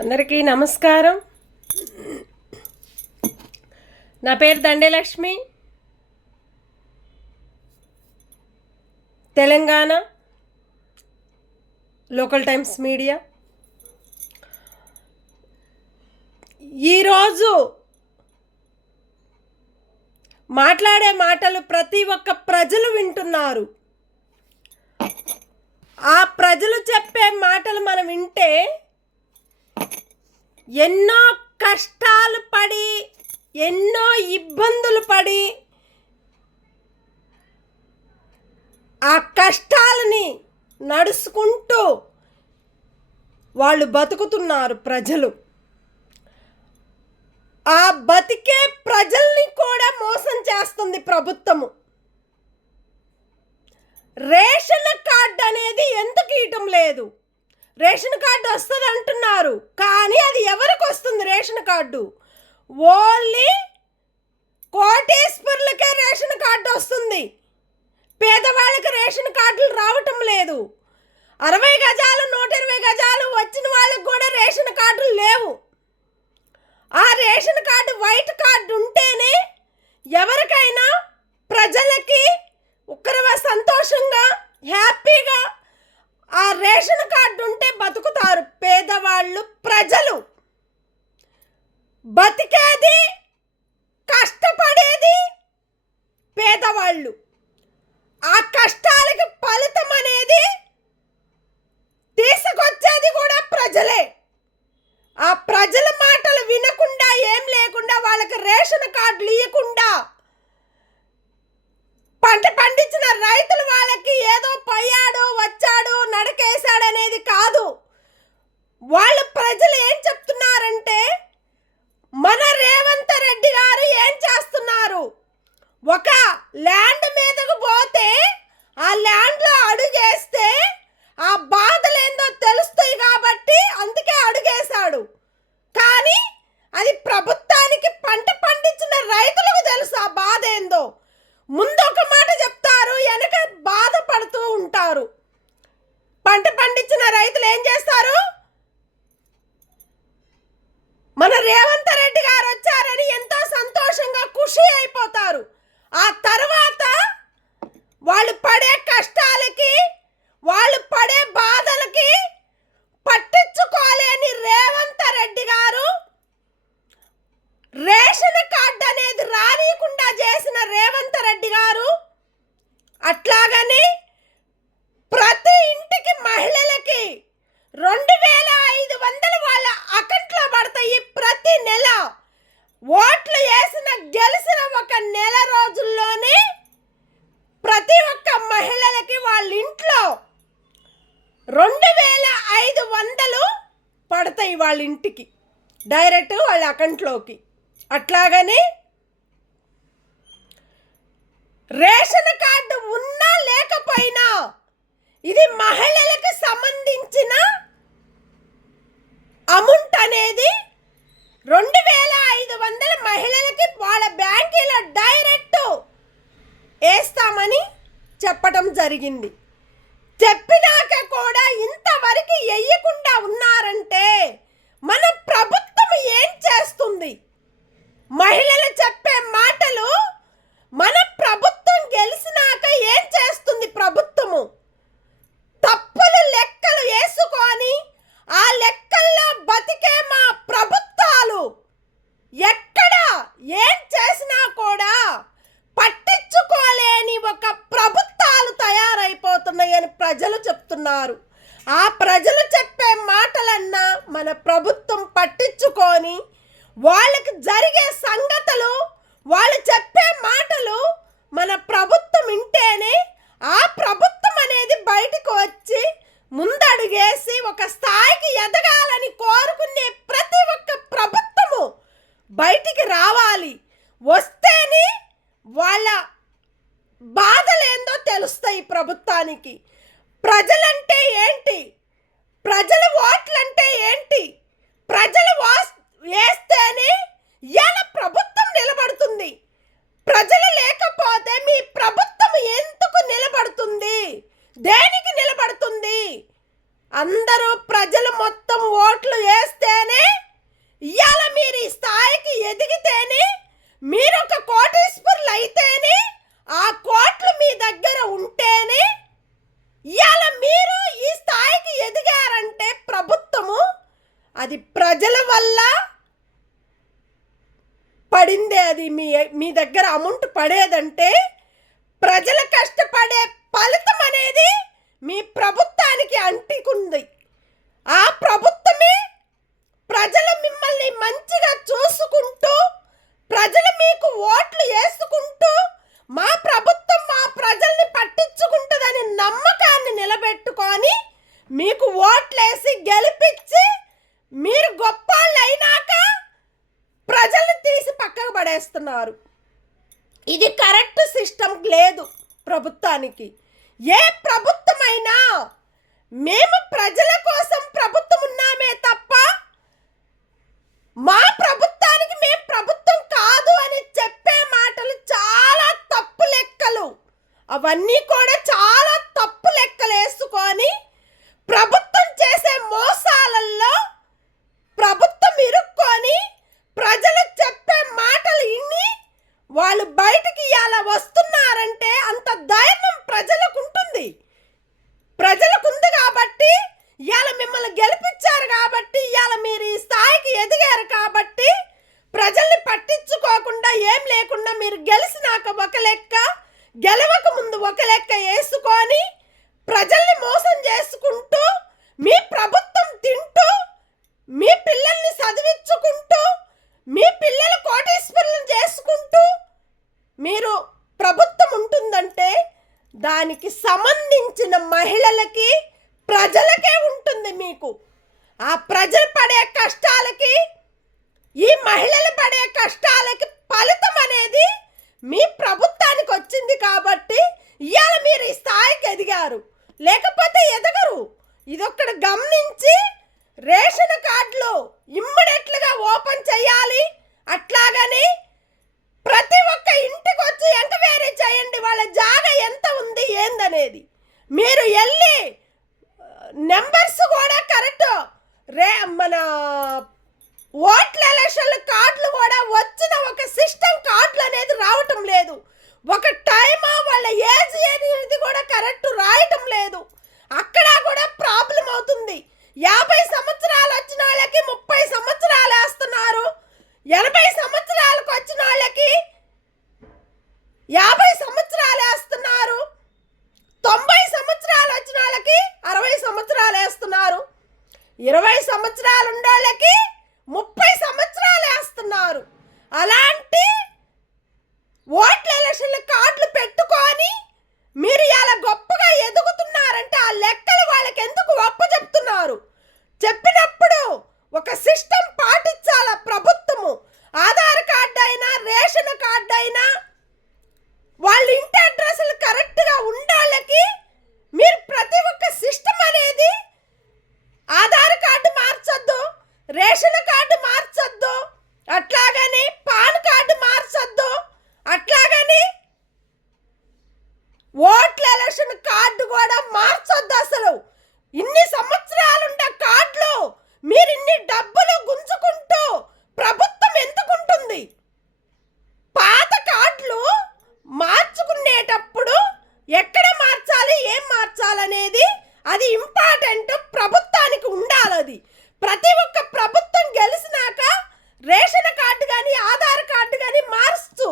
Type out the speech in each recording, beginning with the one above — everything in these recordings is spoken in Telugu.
అందరికీ నమస్కారం. నా పేరు Dandelakshmi. Telangana local times media. ఈరోజు మాట్లాడే మాటలు ప్రతి ఒక్క ప్రజలు వింటున్నారు. ఆ ప్రజలు చెప్పే మాటలు మనం వింటే ఎన్నో కష్టాలు పడి, ఎన్నో ఇబ్బందులు పడి, ఆ కష్టాలని నడుచుకుంటూ వాళ్ళు బతుకుతున్నారు ప్రజలు. ఆ బతికే ప్రజల్ని కూడా మోసం చేస్తుంది ప్రభుత్వము. రేషన్ కార్డు అనేది ఎందుకు ఇవ్వటం లేదు? రేషన్ కార్డు వస్తుంది అంటున్నారు, కానీ అది ఎవరికి వస్తుంది రేషన్ కార్డు? ఓన్లీ కోటీశ్వరులకే రేషన్ కార్డు వస్తుంది. పేదవాళ్ళకి రేషన్ కార్డులు రావటం లేదు. 60 గజాలు 120 గజాలు వచ్చిన వాళ్ళకి కూడా రేషన్ కార్డులు లేవు. ఆ రేషన్ కార్డు వైట్ కార్డు ఉంటేనే ఎవరికైనా ప్రజలకి ఒక్కరవ సంతోషంగా హ్యాపీగా ఆ రేషన్ కార్డు ఉంటే బతుకుతారు పేదవాళ్ళు. ప్రజలు బతికేది, కష్టపడేది పేదవాళ్ళు. ఆ కష్టాలకి ఫలితం అనేది తీసుకొచ్చేది కూడా ప్రజలే. ఆ ప్రజల మాటలు వినకుండా, ఏం లేకుండా, వాళ్ళకి రేషన్ కార్డులు ఇవ్వకుండా, పంట పండించిన రైతులు వాళ్ళకి ఏదో పోయాడు వచ్చాడు నడకేశాడు అనేది కాదు. వాళ్ళు ప్రజలు ఏం చెప్తున్నారంటే, మన రేవంత్ రెడ్డి గారు ఏం చేస్తున్నారు? ఒక ల్యాండ్ మీదకు పోతే ఆ ల్యాండ్లో అడుగేస్తే ఆ బాధలేందో తెలుస్తాయి కాబట్టి అందుకే అడుగేశాడు. కానీ అది ప్రభుత్వానికి, పంట పండించిన రైతులకు తెలుసు ఆ బాధ ఏందో. ముందు ఒక మాట చెప్తారు, వెనక బాధపడుతూ ఉంటారు. పంట పండించిన రైతులు ఏం చేస్తారు? మన రేవంత్ రెడ్డి గారు వచ్చారని ఎంతో సంతోషంగా ఖుషి అయిపోతారు. ఆ తర్వాత వాళ్ళు పడే కష్టాలకి, వాళ్ళు పడే బాధలకి పట్టించుకోలేని రేవంత్ రెడ్డి గారు, రేషన్ కార్డు అనేది రానియకుండా చేసిన రేవంత్ రెడ్డి గారు, అట్లాగని ప్రతి ఇంటికి మహిళలకి 2500 వాళ్ళ అకౌంట్లో పడతాయి ప్రతి నెల. ఓట్లు గెలిచిన ఒక నెల రోజుల్లోనే ప్రతి ఒక్క మహిళలకి వాళ్ళ ఇంట్లో 2500 పడతాయి వాళ్ళ ఇంటికి డైరెక్ట్ వాళ్ళ అకౌంట్లోకి. అట్లాగని రేషన్ కార్డు ఉన్నా లేకపోయినా ఇది మహిళలకు సంబంధించిన అమౌంట్ అనేది 2500 మహిళలకి వాళ్ళ బ్యాంకులో డైరెక్ట్ వేస్తామని చెప్పడం జరిగింది. చెప్పినాక కూడా ఇంతవరకు వేయకుండా ఉన్నారంటే మన ప్రభుత్వం ఏం చేస్తుంది? మహిళలు చెప్పే మాటలు, మన ప్రభుత్వం గెలిచినాక ఏం చేస్తుంది ప్రభుత్వము? తప్పులు లెక్కలు వేసుకొని ఆ లెక్కల్లో బతికే మా ప్రభుత్వాలు ఎక్కడ ఏం చేసినా కూడా పట్టించుకోలేని ఒక ప్రభుత్వాలు తయారైపోతున్నాయని ప్రజలు చెప్తున్నారు. ఆ ప్రజలు చెప్పే మాటలన్నా మన ప్రభుత్వం పట్టించుకొని, వాళ్ళకి జరిగే సంగతులు, వాళ్ళు చెప్పే మాటలు మన ప్రభుత్వం వింటేనే ఆ ప్రభుత్వం అనేది బయటకు వచ్చి ముందడుగేసి ఒక స్థాయికి ఎదగాలని కోరుకునే ప్రతి ఒక్క ప్రభుత్వము బయటికి రావాలి. వస్తేనే వాళ్ళ బాధలేందో తెలుస్తాయి ప్రభుత్వానికి. ప్రజలంటే ఏంటి? ప్రజల ఓట్లంటే ఏంటి? ప్రజలు వేస్తేనే ఇలా ప్రభుత్వం నిలబడుతుంది. ప్రజలు లేకపోతే మీ ప్రభుత్వం ఎందుకు నిలబడుతుంది? దేనికి నిలబడుతుంది? అందరూ ప్రజలు మొత్తం ఓట్లు వేస్తేనే అది ప్రజల వల్ల పడిందే. అది మీ దగ్గర అమౌంట్ పడేదంటే ప్రజల కష్టపడే ఫలితం అనేది మీ ప్రభుత్వానికి అంటుకుంది. ఆ ప్రభుత్వమే ప్రజలు మిమ్మల్ని మంచిగా చూసుకుంటూ, ప్రజలు మీకు ఓట్లు వేసుకుంటూ, మా ప్రభుత్వం మా ప్రజల్ని పట్టించుకుంటుందని నమ్మకాన్ని నిలబెట్టుకొని మీకు ఓట్లేసి గెలిపించి మీరు గొప్పాళ్ళు అయినాక ప్రజల్ని తీసి పక్కకు పడేస్తున్నారు. ఇది కరెక్ట్ సిస్టమ్ లేదు ప్రభుత్వానికి. ఏ ప్రభుత్వమైనా మేము ప్రజల కోసం ప్రభుత్వం ఉన్నామే తప్ప మా ప్రభుత్వానికి మేము ప్రభుత్వం కాదు అని చెప్పే మాటలు చాలా తప్పు లెక్కలు. అవన్నీ కూడా చాలా తప్పు లెక్కలు వేసుకొని ప్రభుత్వం చేసే మోసాలలో ప్రభుత్వం ఇరుక్కొని ప్రజలు చెప్పే మాటలు ఇన్ని వాళ్ళు బయటికి ఇలా వస్తున్నారంటే అంత ధైర్యం ప్రజలకు ఉంటుంది. ప్రజలకు ఉంది కాబట్టి ఇవాళ మిమ్మల్ని గెలిపించారు కాబట్టి, ఇవాళ మీరు ఈ స్థాయికి ఎదిగారు కాబట్టి ప్రజల్ని పట్టించుకోకుండా ఏం లేకుండా మీరు గెలిచినాక ఒక లెక్క, గెలవక ముందు ఒక లెక్క వేసుకొని ప్రజల్ని మోసం చేసుకుంటూ మీ ప్రభుత్వం తింటూ మీ పిల్లల్ని చదివించుకుంటూ మీ పిల్లలు కోటీశ్వరులను చేసుకుంటూ మీరు ప్రభుత్వం ఉంటుందంటే దానికి సంబంధించిన మహిళలకి ప్రజలకే ఉంటుంది. మీకు ఆ ప్రజలు పడే కష్టాలకి, ఈ మహిళలు పడే కష్టాలకి ఫలితం అనేది మీ ప్రభుత్వానికి వచ్చింది కాబట్టి ఇవాళ మీరు ఈ స్థాయికి ఎదిగారు, లేకపోతే ఎదగరు. ఇదొక్కడు గమనించి రేషన్ కార్డులు ఇమ్మీడియట్లుగా ఓపెన్ చేయాలి. అట్లాగని ప్రతి ఒక్క ఇంటికి వచ్చి ఎంక్వైరీ చేయండి వాళ్ళ జాగా ఎంత ఉంది ఏందనేది. మీరు వెళ్ళి నెంబర్స్ కూడా కరెక్ట్ మన ఓట్ల ఎలక్షన్ కార్డులు కూడా వచ్చిన ఒక సిస్టమ్ కార్డులు అనేది రావటం లేదు. ఒక టైమా వాళ్ళ ఏజ్ అనేది కూడా కరెక్ట్ రాయటం లేదు. అక్కడ కూడా ప్రాబ్లం అవుతుంది. 50 సంవత్సరాలు వచ్చిన వాళ్ళకి 30 సంవత్సరాలు వేస్తున్నారు. 80 సంవత్సరాలకు వచ్చిన వాళ్ళకి 50 సంవత్సరాలు వేస్తున్నారు. 90 సంవత్సరాలు వచ్చిన వాళ్ళకి 60 సంవత్సరాలు వేస్తున్నారు. 20 సంవత్సరాలు ఉన్న వాళ్ళకి 30 సంవత్సరాలు వేస్తున్నారు. అలాంటి ఓట్ల ఎలక్షన్ కార్డులు పెట్టుకొని మీరు ఇలా గొప్పగా ఎదుగుతున్నారంటే ఆ లెక్కలు వాళ్ళకి ఎందుకు ఒప్పు చెప్తున్నారు? చెప్పినప్పుడు ఒక సిస్టమ్ పాటించాల ప్రభుత్వము. ఆధార్ కార్డు అయినా రేషన్ కార్డు అయినా వాళ్ళ ఇంటి అడ్రస్లు కరెక్ట్గా ఉండాలకి మీరు ప్రతి ఒక్క సిస్టమ్ అనేది ఆధార్ కార్డు మార్చొద్దు, రేషన్ కార్డు మార్చొద్దు, అట్లాగని పాన్ కార్డు మార్చొద్దు, అట్లాగని ఓట్ల ఎలక్షన్ కార్డు కూడా మార్చొద్దు. అసలు ఇన్ని సంవత్సరాలుండ కార్డులు మీరు ఇన్ని డబ్బులు గుంజుకుంటూ ప్రభుత్వం ఎందుకుంటుంది? పాత కార్డులు మార్చుకునేటప్పుడు ఎక్కడ మార్చాలి, ఏం మార్చాలనేది అది ఇంపార్టెంట్ ప్రభుత్వానికి ఉండాలి. అది ప్రతి ఒక్క ప్రభుత్వం గెలిచినాక రేషన్ కార్డు కానీ ఆధార్ కార్డు కానీ మార్చు.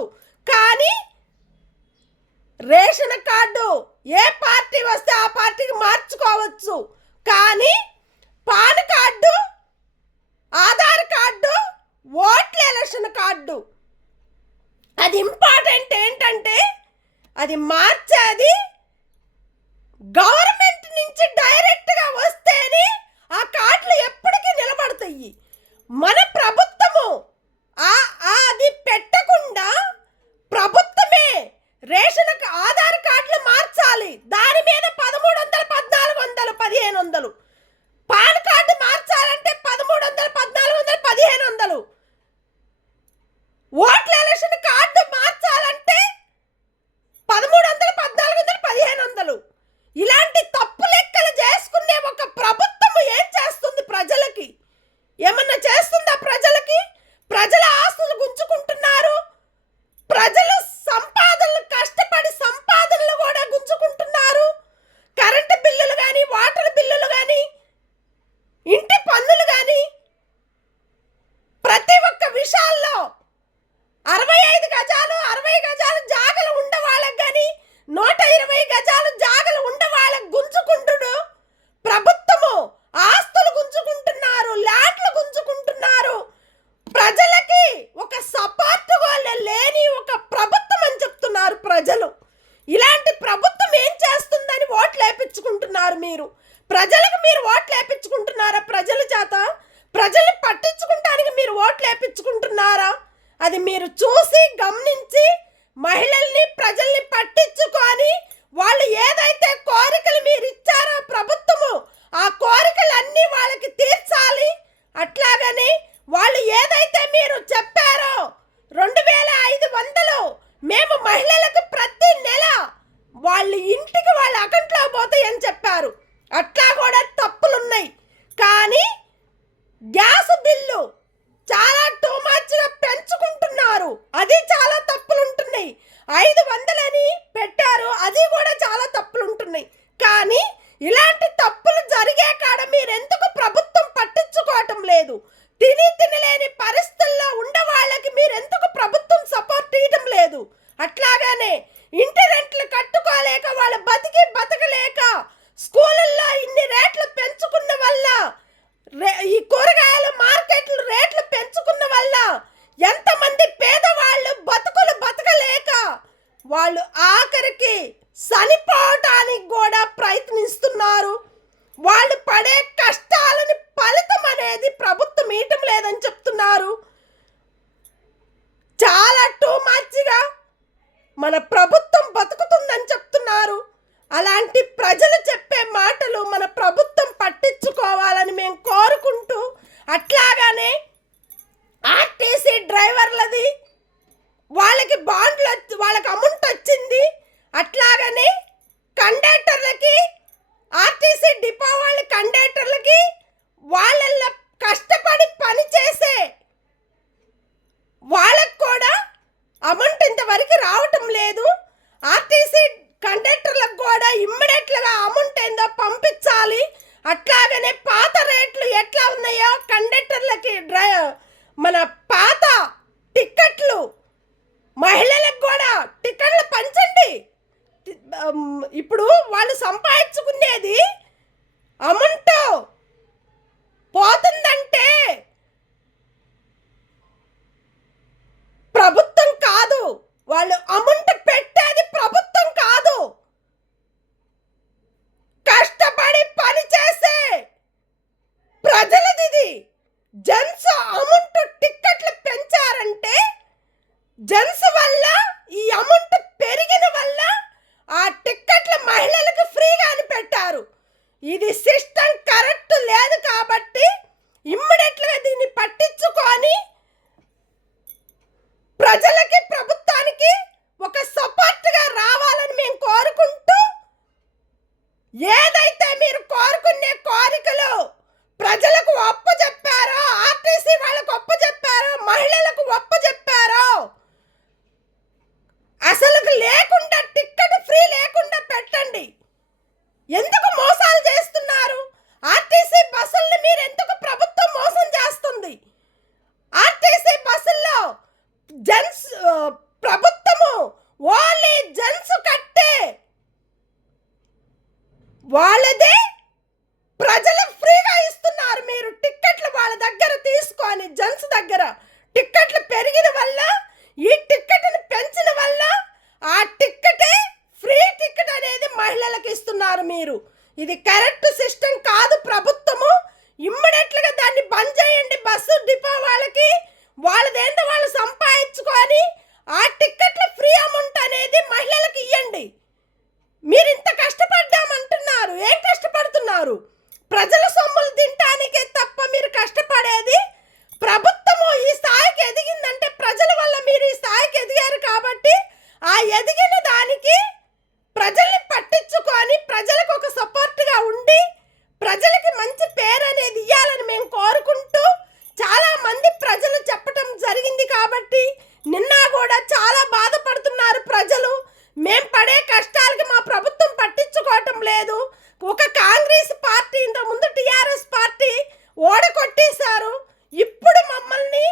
కానీ రేషన్ కార్డు ఏ పార్టీ వస్తే ఆ పార్టీకి మార్చుకోవచ్చు. కానీ పాన్ కార్డు, ఆధార్ కార్డు, ఓట్ల ఎలక్షన్ కార్డు అది ఇంపార్టెంట్. ఏంటంటే అది మార్చేది గవర్నమెంట్ నుంచి డైరెక్ట్గా వస్తేనే ఆ కార్డులు ఎప్పటికీ నిలబడతాయి. మన ప్రభుత్వము అది పెట్టకుండా ప్రభుత్వమే రేషన్ ఆధార్ కార్డులు మార్చాలి. దాని మీద 1300, 1400, 1500. పాన్ కార్డు మార్చాలంటే 1300, 1400, 1500. ఓట్ల ఎలక్షన్ కార్డు మార్చాలంటే 1300, 1400, 1500. ఇలాంటి తప్పు లెక్కలు చేసుకునే ఒక ప్రభుత్వం ఏం చేస్తుంది? ప్రజలకి ఏమన్నా చేస్తుందా? ప్రజల ఆస్తులు గుంజుకుంటున్నారు. ప్రజలు సంపాదనలు కష్టపడి సంపాదనలు కూడా గుంజుకుంటున్నారు. కరెంటు బిల్లులు కానీ, వాటర్ బిల్లులు కానీ, ఇంటి పన్నులు కానీ అనుకుంటున్నారా? అది మీరు చూసి గమనించి మహిళల్ని ప్రజల్ని పట్టించుకొని వాళ్ళు ఏదైతే కోరికలు మీరు ఇచ్చారో ప్రభుత్వము ఆ కోరికలన్నీ వాళ్ళకి తీర్చాలి. అట్లాగని వాళ్ళు ఏదైతే మీరు చెప్పారో 2500 మేము మహిళలకు ప్రతి నెల వాళ్ళ ఇంటికి వాళ్ళ అకౌంట్లో పోతాయని చెప్పారు. అట్లా కూడా తప్పులున్నాయి. కానీ గ్యాస్ బిల్లు చాలా టూ మచ్గా పెంచుకుంటున్నారు, అది చాలా తప్పులు ఉంటున్నాయి. 500 అని పెట్టారు, అది కూడా చాలా తప్పులు ఉంటున్నాయి. కానీ ఇలాంటి తప్పులు జరిగే కాడ మీరెందుకు ప్రభుత్వం పట్టించుకోవటం లేదు? తినలేని పరిస్థితుల్లో ఉండే వాళ్ళకి మీరెందుకు ప్రభుత్వం సపోర్ట్ ఇవ్వడం లేదు? అట్లాగానే ఇంటి రెంట్లు కట్టుకోలేక వాళ్ళు బతకలేక స్కూళ్ళల్లో ఇన్ని రేట్లు పెంచుకున్న వల్ల, ఈ కూరగాయల మార్కెట్లు రేట్లు పెంచుకున్న వల్ల ఎంతమంది పేదవాళ్ళు బతకలేక వాళ్ళు ఆఖరికి చనిపోవటానికి కూడా ప్రయత్నిస్తున్నారు. వాళ్ళు పడే కష్టాలని ఫలితం అనేది ప్రభుత్వం ఇవ్వటం లేదని చెప్తున్నారు. చాలా టూ మచ్గా మన ప్రభుత్వం బతుకుతుందని చెప్తున్నారు. అలాంటి ప్రజలు చెప్పే మాటలు మన ప్రభుత్వం పట్టించుకోవాలని మేము కోరుకుంటూ, అట్లాగానే ఆర్టీసీ డ్రైవర్లది వాళ్ళకి బాండ్లు వాళ్ళకి అమౌంట్ వచ్చింది. అట్లాగనే కండక్టర్లకి ఆర్టీసీ డిపో వాళ్ళ కండక్టర్లకి వాళ్ళ కష్టపడి పని చేసే వాళ్ళకు కూడా అమౌంట్ ఇంతవరకు రావటం లేదు. ఆర్టీసీ కండక్టర్లకు కూడా ఇమ్మీడియట్గా అమౌంట్ ఏందో పంపించాలి. అట్లాగనే పాత రేట్లు ఎట్లా ఉన్నాయో కండక్టర్లకి మన పాత టిక్కెట్లు మహిళలకు కూడా టిక్కెట్లు పంచండి. ఇప్పుడు వాళ్ళు సంపాదించుకునేది అమౌంట్ పోతుందంటే ప్రభుత్వం కాదు, వాళ్ళు అమౌంట్ పెట్టేది ప్రభుత్వం కాదు, కష్టపడి పని చేసే ప్రజలది. జెంట్స్ అమౌంట్ టిక్కెట్లు పెంచారంటే జెంట్స్ వల్ల ఈ అమౌంట్ పెరిగిన వల్ల ఆ టిక్కెట్లు మహిళలకు ఫ్రీగా అని పెట్టారు. ఇది సిస్టమ్ కరెక్ట్ లేదు కాబట్టి ఇమ్మీడియట్గా దీన్ని పట్టించుకొని ప్రజలకి ప్రభుత్వానికి ఒక సపోర్ట్గా రావాలని మేము కోరుకుంటూ, ఏదైతే మీరు కోరుకునే కోరికలు ప్రజలకు ఒప్పజెప్పారో, ఆర్టీసీ వాళ్ళకు ఒప్పజెప్పారో, మహిళలకు ఒప్పజెప్పారో, అసలు లేకుండా టిక్కెట్ ఫ్రీ లేకుండా పెట్టండి. ఎందుకు మోసాలు చేస్తున్నారు? ఆర్టీసీ బస్సుల్ని మీరు ఎందుకు ప్రభుత్వం మోసం చేస్తుంది? ఆర్టీసీ బస్సుల్లో జెంట్స్ ప్రభుత్వము ఓన్లీ జెంట్స్ కట్టే వాళ్ళదే ప్రజలు ఫ్రీగా ఇస్తున్నారు. మీరు టిక్కెట్లు వాళ్ళ దగ్గర తీసుకొని జెంట్స్ దగ్గర టిక్కెట్లు పెరిగిన వల్ల, ఈ టిక్కెట్ని పెంచిన వల్ల ఆ టిక్కెటే ఫ్రీ టిక్కెట్ అనేది మహిళలకు ఇస్తున్నారు మీరు. ఇది కరెక్ట్ సిస్టమ్ కాదు. ప్రభుత్వము ఇమ్మీడియట్గా దాన్ని బంద్ చేయండి. బస్సు డిపో వాళ్ళకి వాళ్ళదేంటో వాళ్ళు సంపాదించుకొని ఆ టిక్కెట్ల ఫ్రీ అమౌంట్ అనేది మహిళలకు ఇవ్వండి. మీరు ఇంత కష్టపడ్డామంటున్నారు, ఏం కష్టపడుతున్నారు? ప్రజల సొమ్ములు తినటానికే తప్ప మీరు కష్టపడేది. ప్రభుత్వము ఈ స్థాయికి ఎదిగిందంటే ప్రజల వల్ల మీరు ఈ స్థాయికి ఎదిగారు కాబట్టి ఆ ఎదిగిన దానికి ప్రజల్ని పట్టించుకొని ప్రజలకు ఒక సపోర్ట్గా ఉండి ప్రజలకి మంచి పేరు అనేది ఇవ్వాలని మేము కోరుకుంటూ, చాలా మంది ప్రజలు చెప్పటం జరిగింది కాబట్టి నిన్న కూడా చాలా బాధపడుతున్నారు ప్రజలు. మేము పడే కష్టాలకి మా ప్రభుత్వం పట్టించుకోవటం లేదు. ఒక కాంగ్రెస్ పార్టీ ఇంత ముందు టీఆర్ఎస్ పార్టీ ఓడగొట్టేశారు. ఇప్పుడు మమ్మల్ని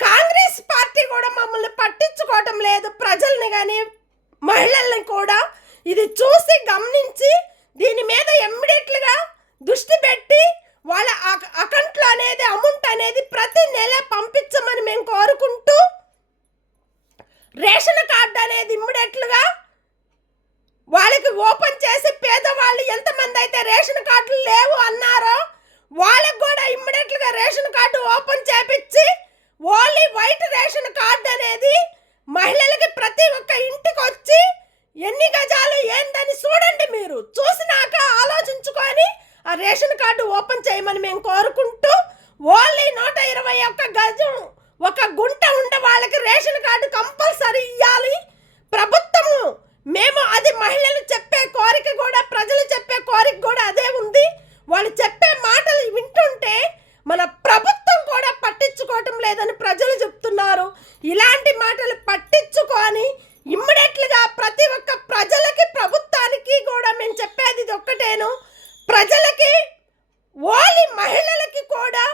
కాంగ్రెస్ పార్టీ కూడా మమ్మల్ని పట్టించుకోవటం లేదు, ప్రజల్ని కానీ మహిళల్ని కూడా. ఇది చూసి గమనించి దీని మీద ఇమ్మీడియట్గా దృష్టి పెట్టి వాళ్ళ అకౌంట్లో అనేది అమౌంట్ అనేది ప్రతి నెల పంపించమని మేము కోరుకుంటూ, రేషన్ కార్డు అనేది ఇమ్మీడియట్గా వాళ్ళకి ఓపెన్ చేసి పేదవాళ్ళు ఎంతమంది అయితే రేషన్ కార్డులు లేవు అన్నారో వాళ్ళకు కూడా ఇమ్మీడియట్గా రేషన్ కార్డు ఓపెన్ చేపించి ప్రతి ఒక్క ఇంటికి వచ్చి ఎన్ని గజాలు ఏందని చూడండి. మీరు చూసినాక ఆలోచించుకొని ఆ రేషన్ కార్డు ఓపెన్ చేయమని మేము కోరుకుంటూ, ఓన్లీ 121 గజం ఒక గుంట ఉండే వాళ్ళకి రేషన్ కార్డు కంపల్సరీ ఇవ్వాలి ప్రభుత్వము. మేము అది మహిళలు చెప్పే కోరిక కూడా, ప్రజలు చెప్పే కోరిక కూడా అదే ఉంది. వాళ్ళు చెప్పే మాటలు వింటుంటే మన ప్రభుత్వం కూడా పట్టించుకోవటం లేదని ప్రజలు చెప్తున్నారు. ఇలాంటి మాటలు పట్టించుకొని ఇమ్మీడియట్లుగా ప్రతి ఒక్క ప్రజలకి, ప్రభుత్వానికి కూడా మేము చెప్పేది ఇది ఒక్కటేను. ప్రజలకి, ఓన్లీ మహిళలకి కూడా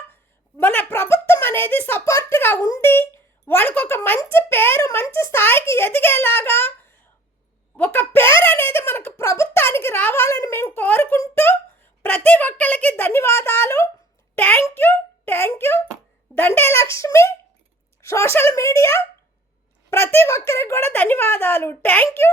మన ప్రభుత్వం అనేది సపోర్ట్గా ఉండి వాళ్ళకు ఒక మంచి పేరు, మంచి స్థాయికి ఎదిగేలాగా ఒక పేరు అనేది మనకు ప్రభుత్వానికి రావాలని మేము కోరుకుంటూ, ప్రతి ఒక్కరికి ధన్యవాదాలు. Thank you. Dande Lakshmi social media ప్రతి ఒక్కరికి కూడా ధన్యవాదాలు. Thank you.